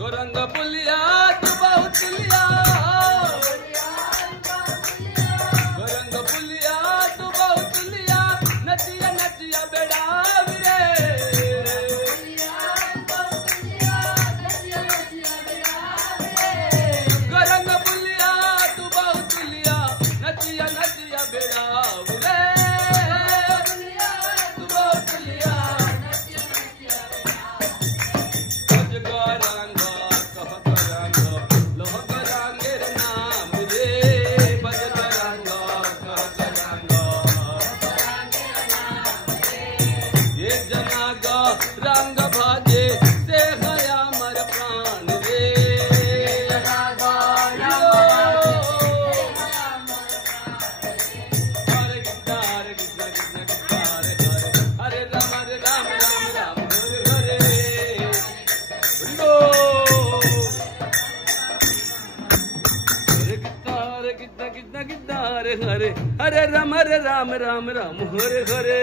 गोरंग पुलिया तू बहुत लिया, गोरंग पुलिया तू बहुत लिया, नचिया नचिया बेड़ा रे, गोरंग पुलिया तू बहुत लिया, नचिया नचिया बेड़ा रे, तू बहुत लिया रंग भाजे से गया मर प्राण रे, हरे गिटार गिटार गिटार हरे Ram Ram Ram Ram Hare Hare guitar guitar guitar guitar Hare Hare Ram Ram Ram Ram Hare Hare.